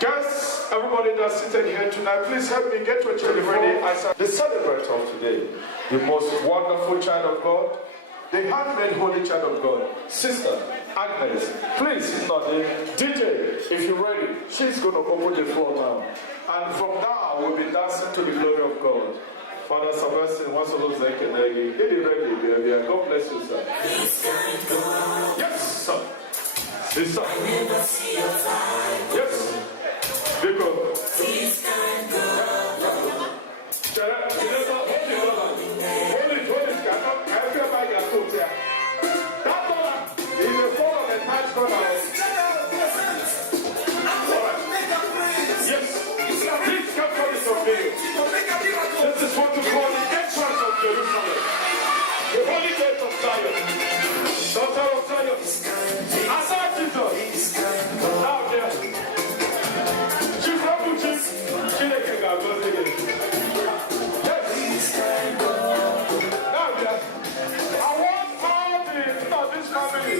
Guests, everybody that's seated here tonight, please help me get your children ready. The celebrant of today, the most wonderful child of God, the handmade holy child of God, Sister Agnes. Please, DJ, if you're ready, she's going to open the floor now. And from now, we'll be dancing to the glory of God. Father Sebastian, once of those like get it ready, baby. God bless you, sir. Yes, sir. Yes, sir. Yes. Because please kind God. This is what you call the entrance of Jerusalem. The holy gate of Zion. Daughter of Zion. Aside Jesus. Now there. She's not pushing. She can go. Yes. Now there. I want all this family.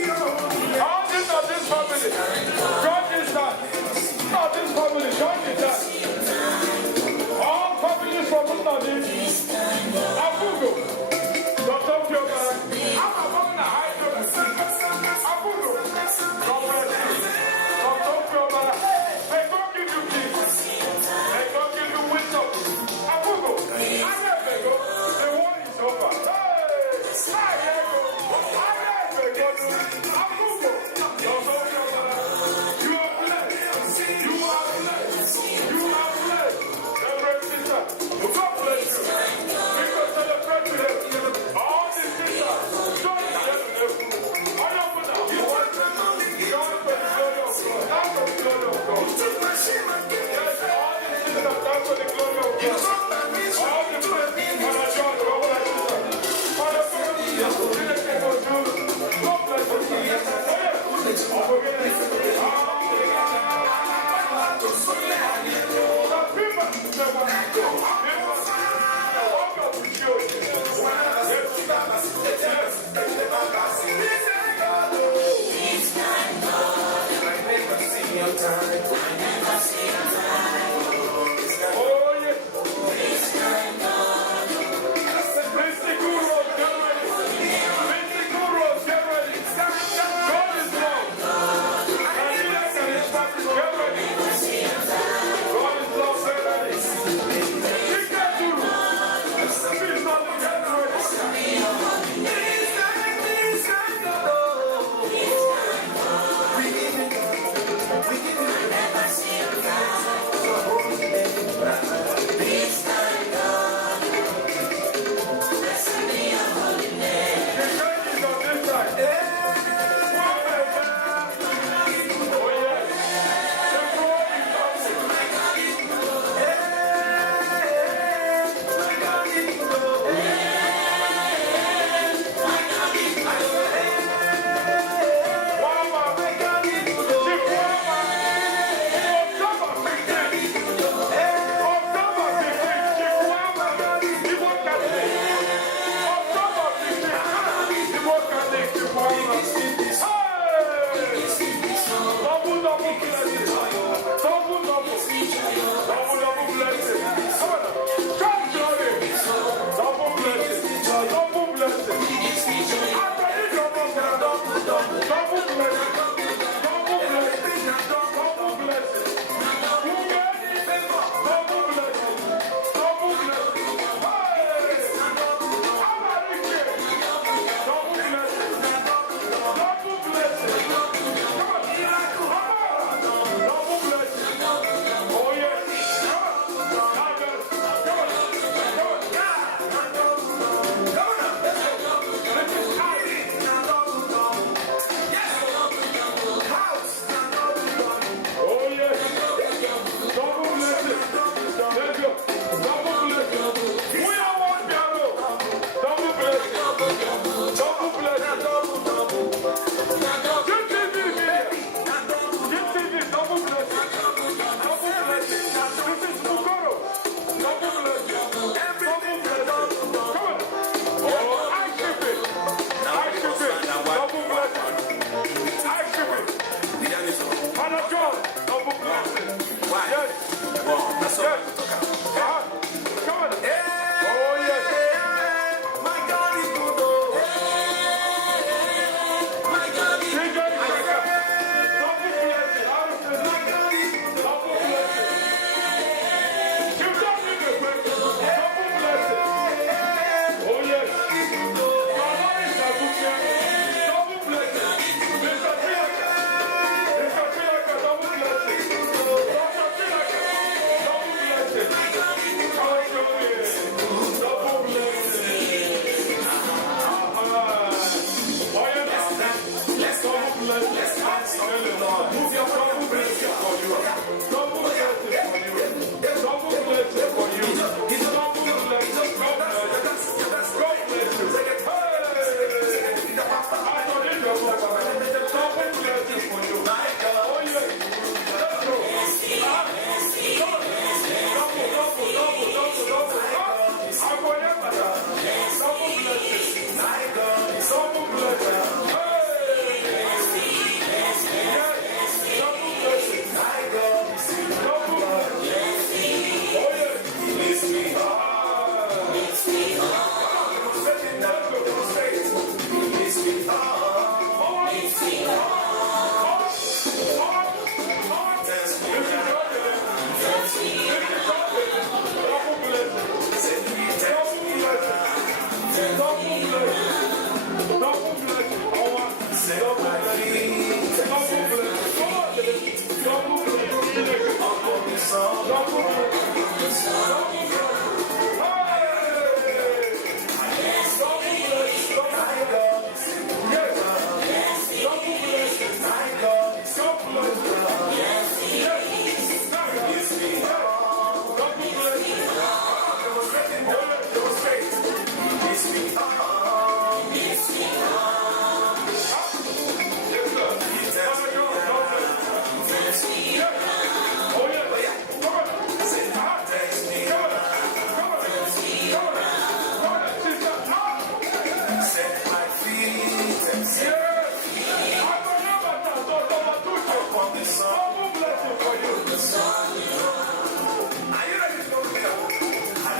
All this family. Join this time. Not this family. Join this time. All families from Mustadi, Abugo, Dr. Fiona, I'm among the high Abugo, God bless you. Dr. Fiona, may God give you peace. May God give you wisdom. Abugo, I never go. The war is over. Hey, I never go. Abugo, Dr. Fiona, you are blessed. You are blessed. You are blessed. God bless you. We can celebrate today. All the sisters, join together. All of us now. God for the glory of God. That's for the glory of God. Yes, all the sisters, that's for the glory of God. All the praise, Father John, God bless you. Father God, we can go to God bless you. Yes, God is love,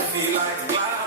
feel like clapping.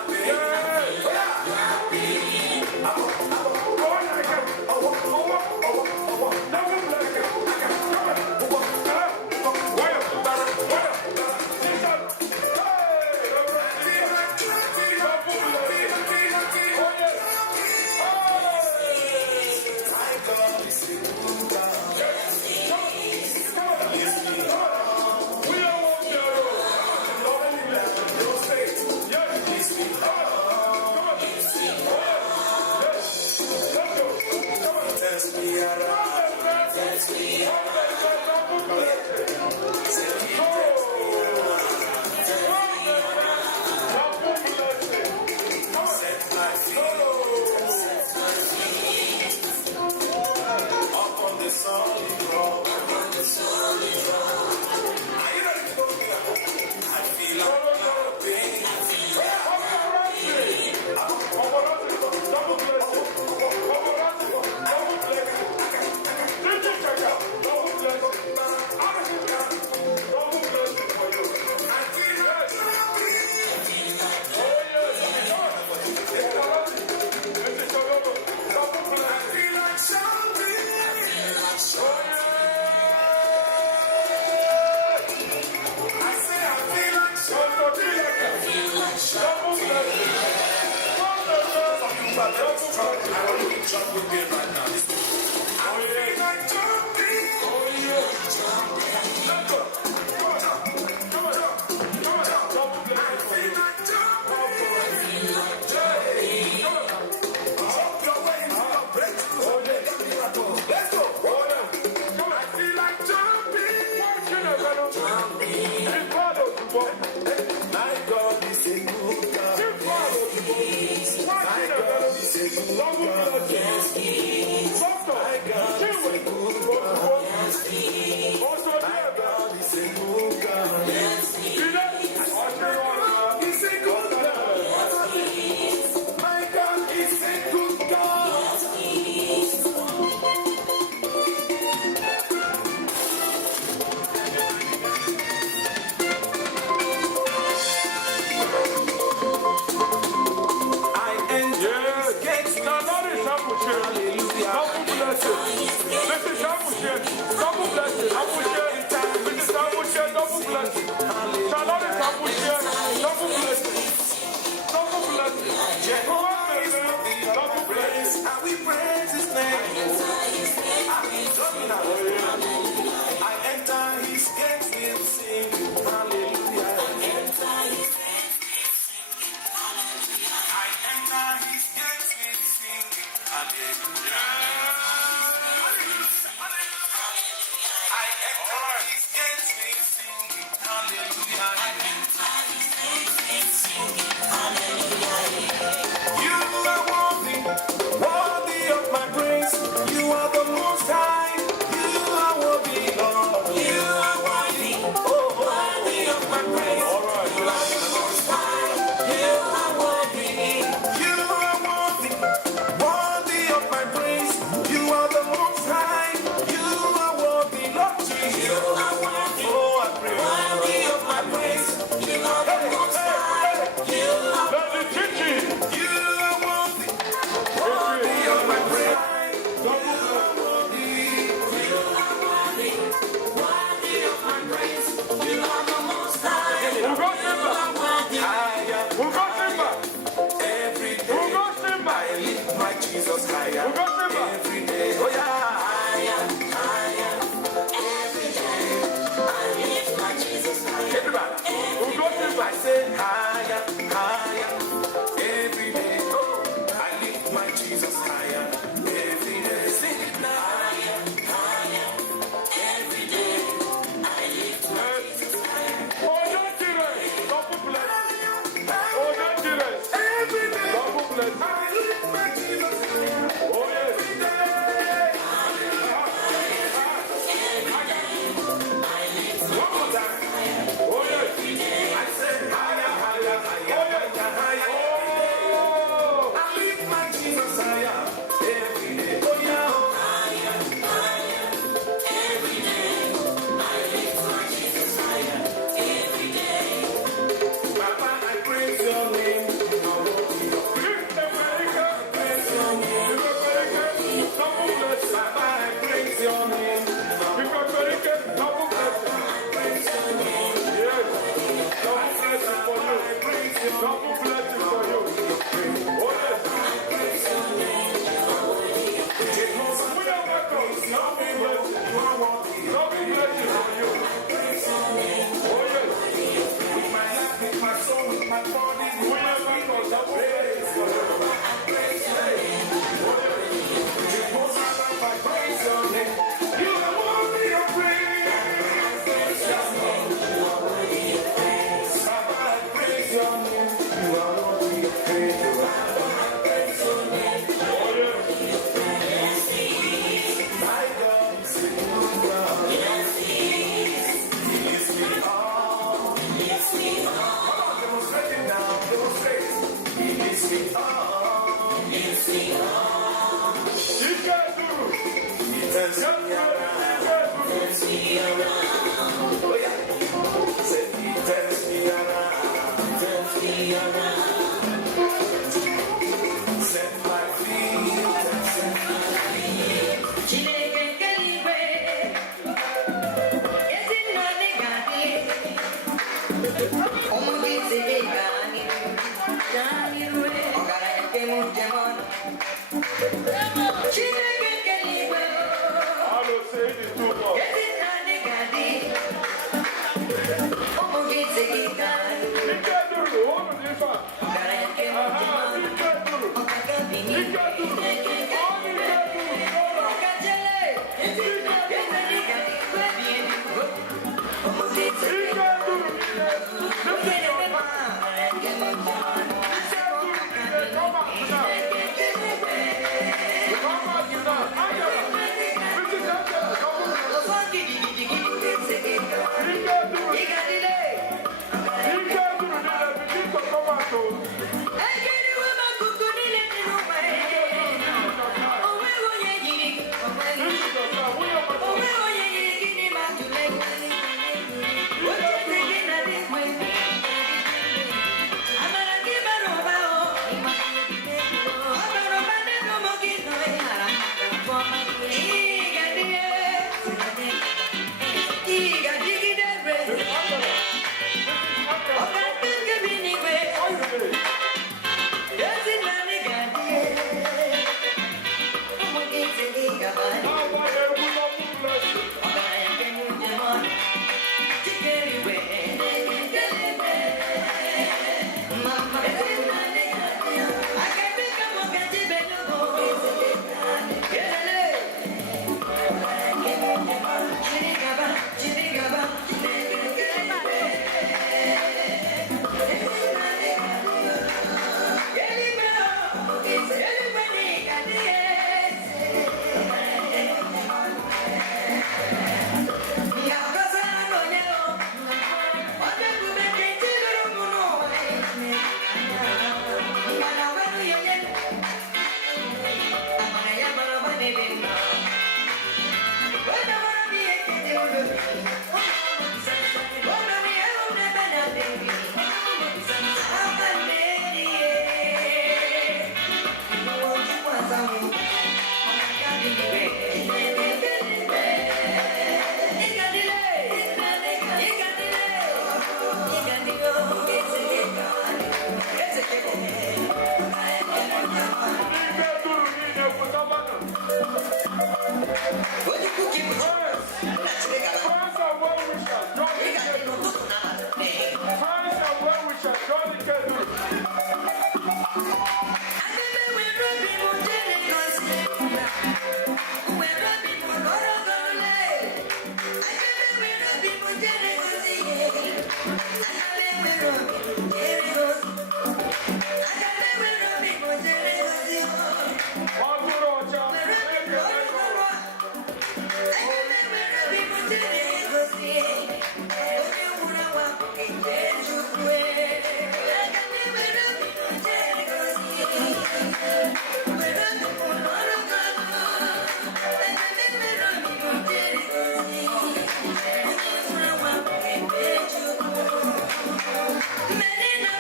Many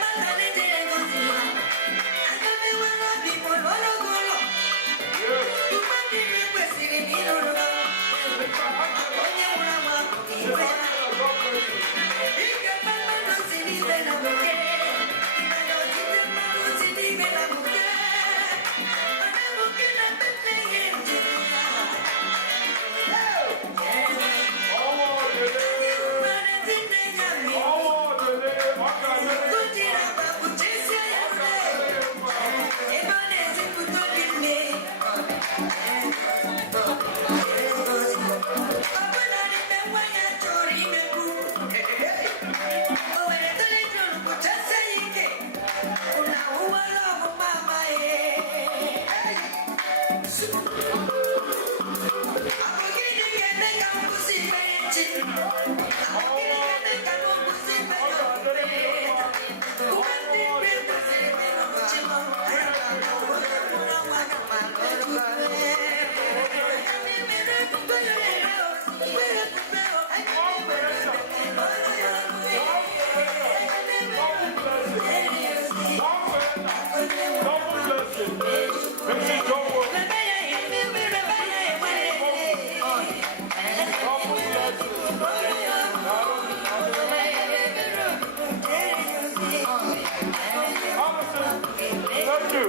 you.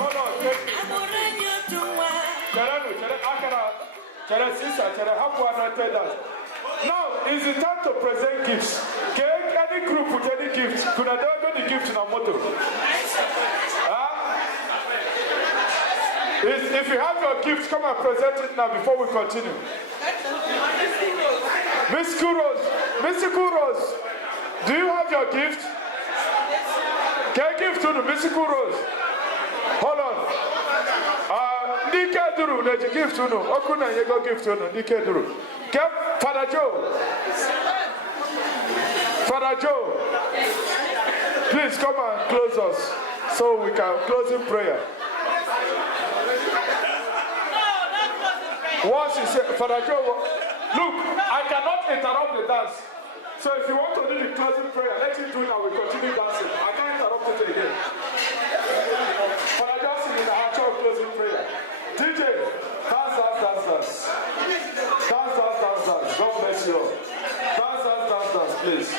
Hold on, thank you. Now is the time to present gifts. Cake, any group with any gift. Could I do the gift in a motto? If you have your gift, come and present it now before we continue. Miss Kuros, Mr. Kuros, do you have your gift? Can I give to the Mr. Kuros? Hold on. Nike Duru, let you give to no. Okuna, you go give to no. Nike Duru. Father Joe. Father Joe. Please come and close us so we can close in prayer. Once you say, Father Joe, look, I cannot interrupt the dance. So if you want to do the closing prayer, let him do it and we continue dancing. I can't interrupt it again. Father Joe sing in the actual closing prayer. DJ, dance. God bless you all. Dance, please.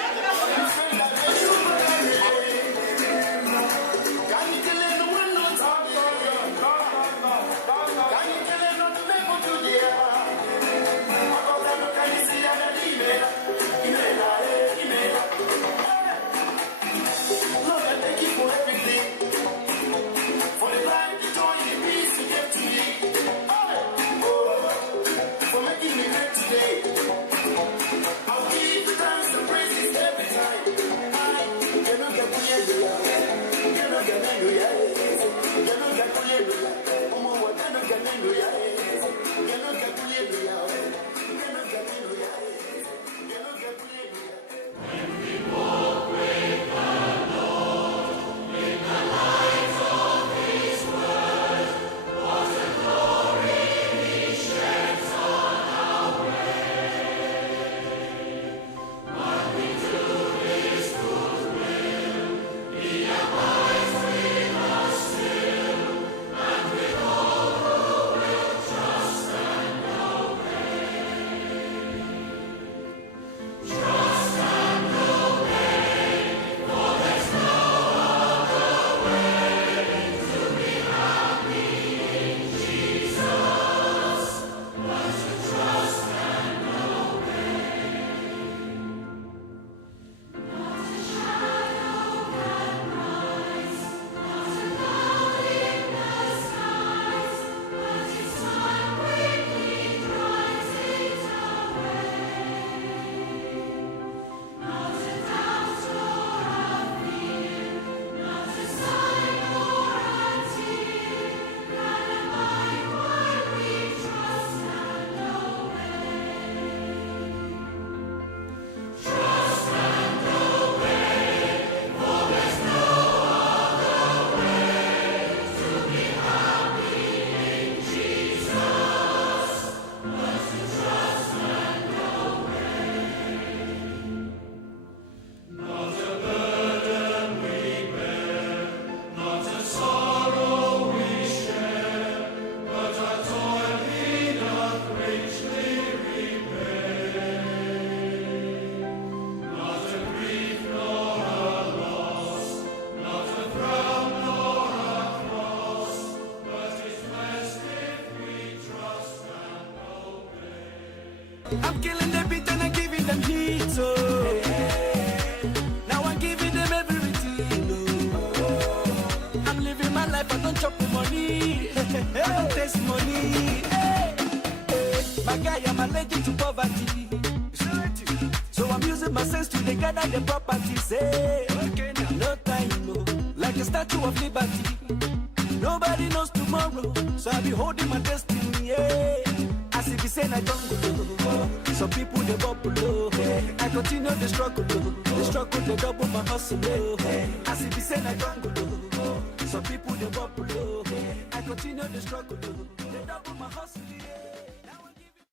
I'm killing the beat and I'm giving them heat, oh. Now I'm giving them everything, oh. I'm living my life, I don't chop the money. I don't taste money. My guy, I'm allergic to poverty. So I'm using my sense to gather the properties. No time, no. Like a statue of liberty. Nobody knows tomorrow, so I'll be holding my destiny, As if you say I don't. Some people they bubble low. I continue the struggle, they double my hustle, As if you say I don't. Some people they bubble low. I continue the struggle, they double my hustle.